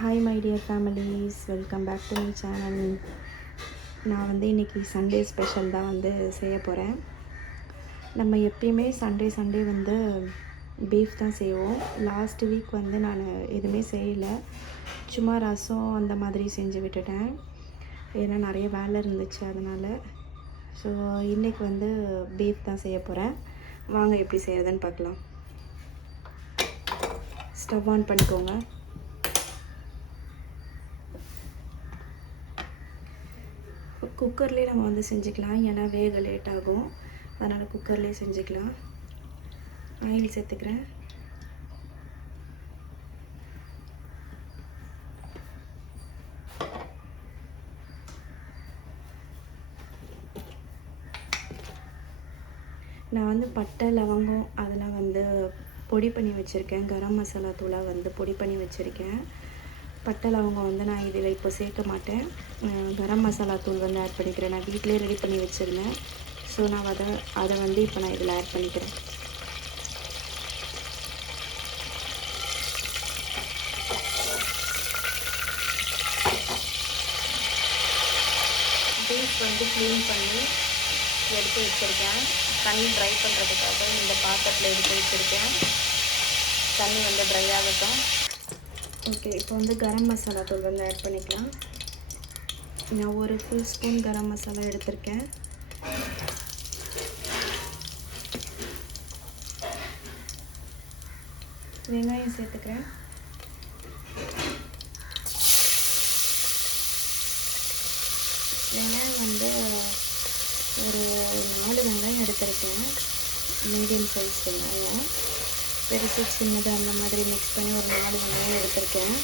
Hi my dear families, welcome back to my channel. நான் இன்றைக்கி Sunday special தான் செய்ய போகிறேன். நம்ம எப்பயுமே சண்டே பீஃப் தான் செய்வோம். லாஸ்ட் வீக் நான் எதுவுமே செய்யலை, சும்மா ரசம் அந்த மாதிரி செஞ்சு விட்டுட்டேன். ஏன்னா நிறைய வேலை இருந்துச்சு அதனால். ஸோ இன்றைக்கி பீஃப் தான் செய்ய போகிறேன். வாங்க எப்படி செய்கிறதுன்னு பார்க்கலாம். ஸ்டவ் ஆன் பண்ணிக்கோங்க. குக்கர்லேயே நம்ம செஞ்சுக்கலாம், ஏன்னா வேக லேட் ஆகும். அதனால் குக்கர்லேயே செஞ்சுக்கலாம். ஆயில் சேர்த்துக்கிறேன். நான் பட்டை லவங்கம் அதெல்லாம் பொடி பண்ணி வச்சுருக்கேன். கரம் மசாலா தூளை பொடி பண்ணி வச்சுருக்கேன். பட்டை லவங்கம் நான் இதில் இப்போ சேர்க்க மாட்டேன். கரம் மசாலா தூள் ஆட் பண்ணிக்கிறேன். நான் வீட்டிலே ரெடி பண்ணி வச்சுருந்தேன். ஸோ நான் அதை இப்போ நான் இதில் ஆட் பண்ணிக்கிறேன். பீஃப் க்ளீன் பண்ணி எடுத்து வச்சுருக்கேன். தண்ணி ட்ரை பண்ணுறதுக்காக இந்த பாத்திரத்தில் எடுத்து வச்சுருக்கேன். தண்ணி ட்ரை ஆகட்டும். ஓகே, இப்போ கரம் மசாலா தூள் ஆட் பண்ணிக்கலாம். நான் ஒரு ஃபுல் ஸ்பூன் கரம் மசாலா எடுத்திருக்கேன். வெங்காயம் சேர்த்துக்கிறேன். வெங்காயம் ஒரு 4 வெங்காயம் எடுத்திருக்கேன். மீடியம் சைஸ் வெங்காயம், பெருசு சின்னது அந்த மாதிரி மிக்ஸ் பண்ணி ஒரு 4 வெங்காயம் எடுத்திருக்கேன்.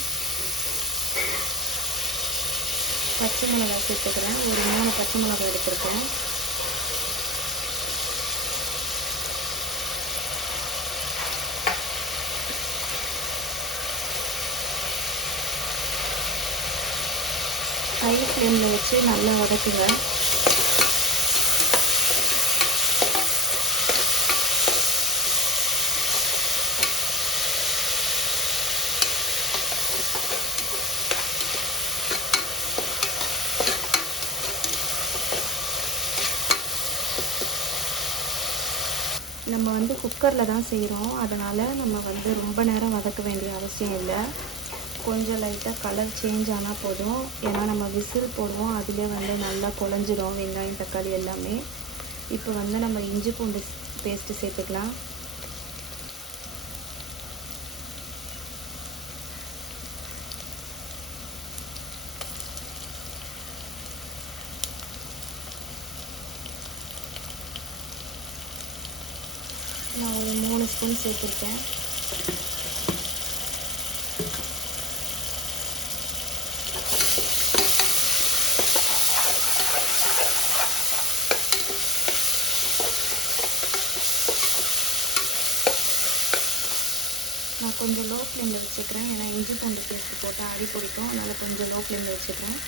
பச்சை மிளகா சேர்த்துக்கிறேன். ஒரு 3 பச்சை மிளகாய் எடுத்திருக்கேன். ஹை ஃப்ளேமில் வச்சு நல்லா வதக்குங்க. நம்ம குக்கரில் தான் செய்கிறோம், அதனால் நம்ம ரொம்ப நேரம் வதக்க வேண்டிய அவசியம் இல்லை. கொஞ்சம் லைட்டாக கலர் சேஞ்ச் ஆனால் போதும். ஏன்னா நம்ம விசில் போடுவோம், அதிலே நல்லா குழஞ்சிடும் வெங்காயம் தக்காளி எல்லாமே. இப்போ நம்ம இஞ்சி பூண்டு பேஸ்ட்டு சேர்த்துக்கலாம். நான் ஒரு 3 ஸ்பூன் சேர்த்துருக்கேன். நான் கொஞ்சம் லோ ஃப்ளேமில் வச்சுக்கிறேன், ஏன்னா இஞ்சி பூண்டு பேஸ்ட்டு போட்டால் அடி பிடிக்கும். அதனால் கொஞ்சம் லோ ஃப்ளேமில் வச்சுக்கிறேன்.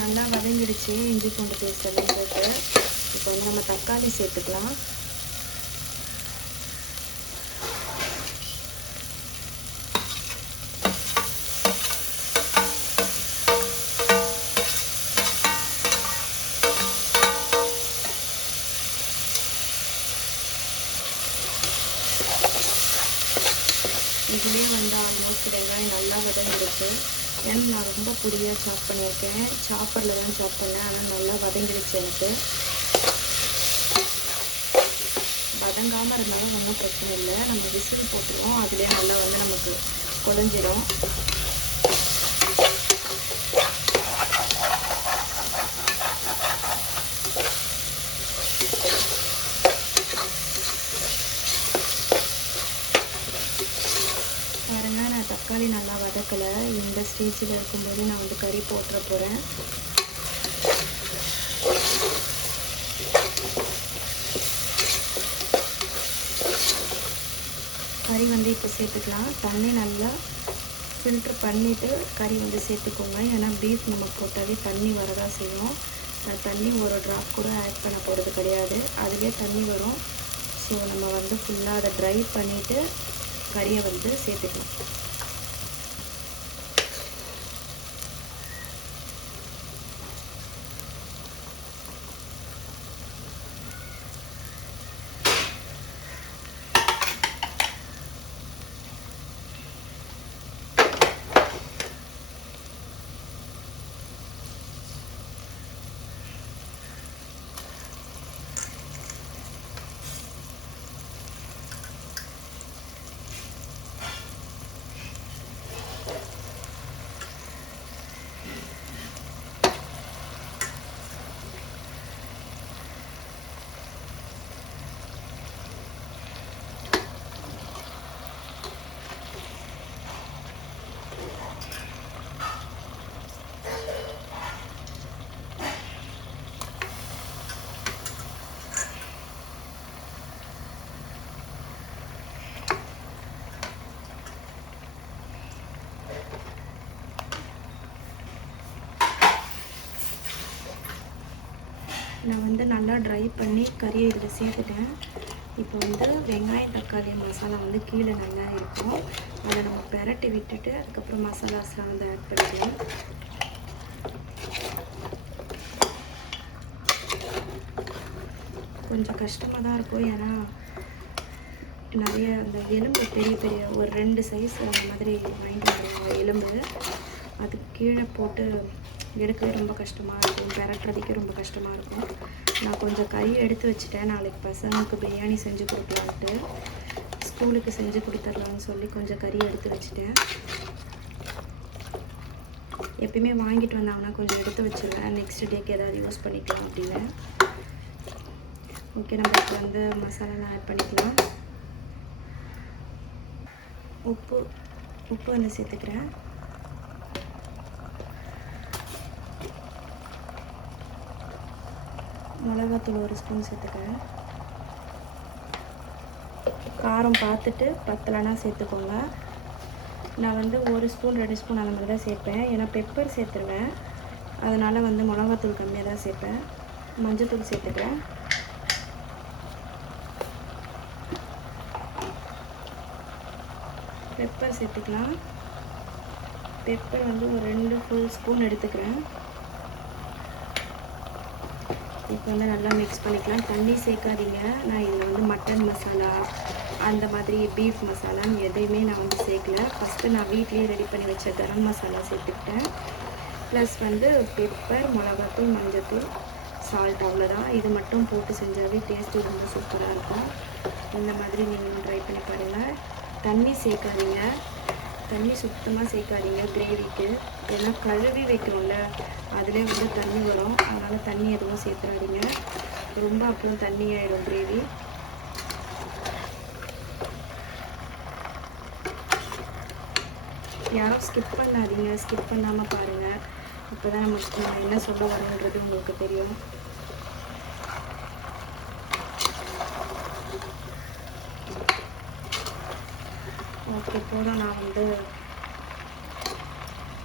நல்லா வதங்கிடுச்சு இஞ்சி பூண்டு பேஸ்ட் எல்லாம் போட்டு. இப்போ நம்ம தக்காளி சேர்த்துக்கலாம். இதுலேயே ஆல்மோஸ்ட் வெங்காயம் நல்லா வதங்கிடுச்சு. ஏன்னா நான் ரொம்ப பொடியாக சாப் பண்ணியிருக்கேன், சாப்பரில் தான் சாப் பண்ணேன். ஆனால் நல்லா வதங்கிடுச்சு. எனக்கு வதங்காமல் இருந்தாலும் ஒன்றும் பிரச்சனை இல்லை. நம்ம விசில் போட்டுருவோம், அதுலேயே நல்லா நமக்கு குழஞ்சிடும். பாருங்க, நான் தக்காளி நல்லா வதக்கலை. இந்த ஸ்டேஜில் இருக்கும்போது நான் கறி போட்டுற போகிறேன். கறி இப்போ சேர்த்துக்கலாம். தண்ணி நல்லா ஃபில்ட்ரு பண்ணிவிட்டு கறி சேர்த்துக்கோங்க. ஏன்னா பீஃப் நம்ம போட்டாலே தண்ணி வரதான் செய்யும். நான் தண்ணி ஒரு ட்ராப் கூட ஆட் பண்ண போகிறது கிடையாது, அதுவே தண்ணி வரும். ஸோ நம்ம வந்து ஃபுல்லாக அதை ட்ரை பண்ணிவிட்டு கறியை வந்து சேர்த்துக்கலாம். நான் வந்து நல்லா ட்ரை பண்ணி கறியை இதில் சேர்த்துட்டேன். இப்போ வந்து வெங்காயம் தக்காளி மசாலா வந்து கீழே நல்லா இருக்கும், அதை நம்ம பெரட்டி விட்டுட்டு அதுக்கப்புறம் மசாலாஸ்லாம் வந்து ஆட் பண்ணிக்கலாம். கொஞ்சம் கஷ்டமாக தான் இருக்கும், ஏன்னா நிறைய அந்த எலும்பு பெரிய பெரிய ஒரு 2 சைஸ் அந்த மாதிரி வாங்கிட்டு வருவாங்க எலும்பு, அதுக்கு கீழே போட்டு எடுக்கவே ரொம்ப கஷ்டமாக இருக்கும், பெரட்டுறதுக்கே ரொம்ப கஷ்டமாக இருக்கும். நான் கொஞ்சம் கறி எடுத்து வச்சுட்டேன், நாளைக்கு பசங்களுக்கு பிரியாணி செஞ்சு கொடுக்கலான்ட்டு, ஸ்கூலுக்கு செஞ்சு கொடுத்துர்லான்னு சொல்லி கொஞ்சம் கறி எடுத்து வச்சுட்டேன். எப்பயுமே வாங்கிட்டு வந்தாங்கன்னா கொஞ்சம் எடுத்து வச்சுருவேன், நெக்ஸ்ட் டேக்கு ஏதாவது யூஸ் பண்ணிக்கலாம் அப்படின்னு. ஓகே, நம்ம இப்போ வந்து மசாலாலாம் ஆட் பண்ணிக்கலாம். உப்பு வந்து சேர்த்துக்கிறேன். மிளகாத்தூள் 1 ஸ்பூன் சேர்த்துக்கிறேன். காரம் பார்த்துட்டு பத்தலைன்னா சேர்த்துக்கோங்க. நான் வந்து 1 ஸ்பூன் 2 ஸ்பூன் அந்த மாதிரி தான் சேர்ப்பேன், ஏன்னா பெப்பர் சேர்த்துருவேன், அதனால் வந்து மிளகாத்தூள் கம்மியாக தான் சேர்ப்பேன். மஞ்சத்தூள் சேர்த்துக்கிறேன். பெப்பர் சேர்த்துக்கலாம். பெப்பர் வந்து ஒரு 2 ஃபுல் ஸ்பூன் எடுத்துக்கிறேன். இப்போ வந்து நல்லா மிக்ஸ் பண்ணிக்கலாம். தண்ணி சேர்க்காதீங்க. நான் இதில் வந்து மட்டன் மசாலா அந்த மாதிரி பீஃப் மசாலான்னு எதையுமே நான் வந்து சேர்க்கல. ஃபஸ்ட்டு நான் வீட்லேயே ரெடி பண்ணி வச்ச கரம் மசாலா சேர்த்துக்கிட்டேன். ப்ளஸ் வந்து பெப்பர், மிளகாத்தூள், மஞ்சத்தூள், சால்ட், அவ்வளோதான். இது மட்டும் போட்டு செஞ்சாவே டேஸ்ட்டு ரொம்ப சூப்பராக இருக்கும். இந்த மாதிரி நீங்கள் ட்ரை பண்ணி பாருங்கள். தண்ணி சேர்க்காதீங்க, தண்ணி சுத்தமாக சேர்க்காதீங்க கிரேவிக்கு, ஏன்னா கழுவி வைக்கிறோம்ல அதிலே வந்து தண்ணி வரும், அதனால் தண்ணி எதுவும் சேர்த்துறாதீங்க, ரொம்ப அப்புறம் தண்ணி ஆகிடும் கிரேவி. யாரும் ஸ்கிப் பண்ணாதீங்க, ஸ்கிப் பண்ணாமல் பாருங்கள், அப்போ தான் நம்ம என்ன சொல்ல வரோன்றது உங்களுக்கு தெரியும். ஓகே, போதும். நான் வந்து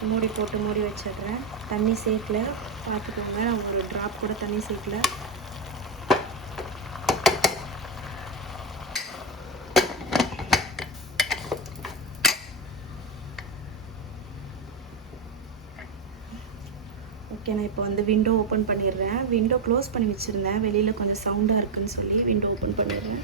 மூடி போட்டு மூடி வச்சிடுறேன். தண்ணி சேர்க்கல, பார்த்துக்கோங்க, நான் ஒரு ட்ராப் கூட தண்ணி சேர்க்கல. ஓகே, நான் இப்போ வந்து விண்டோ ஓப்பன் பண்ணிடுறேன். விண்டோ க்ளோஸ் பண்ணி வச்சுருந்தேன், வெளியில் கொஞ்சம் சவுண்டாக இருக்குதுன்னு சொல்லி விண்டோ ஓப்பன் பண்ணிடுறேன்.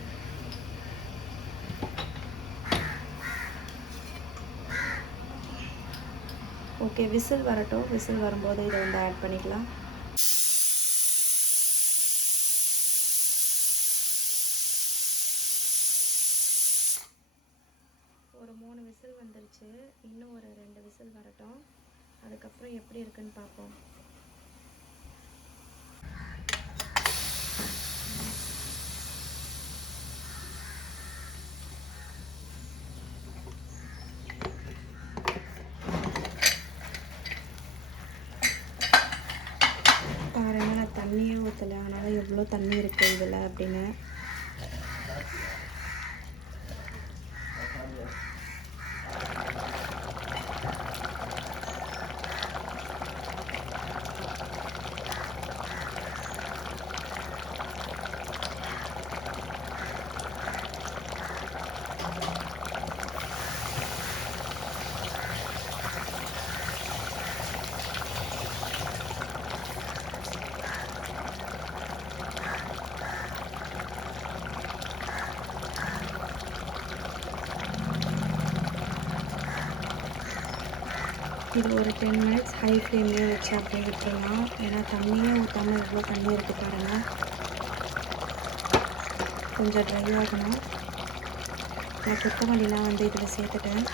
ஓகே, விசில் வரட்டும். விசில் வரும்போது இதை வந்து ஆட் பண்ணிக்கலாம். ஒரு 3 விசில் வந்துருச்சு, இன்னும் ஒரு 2 விசில் வரட்டும், அதுக்கப்புறம் எப்படி இருக்குன்னு பார்ப்போம். பாருங்கள், நான் தண்ணியே ஊற்றலை, அதனால் எவ்வளோ தண்ணி இருக்குது இதில் அப்படின்னு. இது ஒரு 10 மினிட்ஸ் ஹை ஃப்ளேம்லேயே வச்சு அப்படியே விட்டுடலாம். ஏன்னா தண்ணியே ஊற்றாமல் எவ்வளோ தண்ணி இருக்குது பாருங்கள். கொஞ்சம் ட்ரை ஆகணும். நான் கொத்தமல்லிலாம் வந்து இதில் சேர்த்துட்டேன்.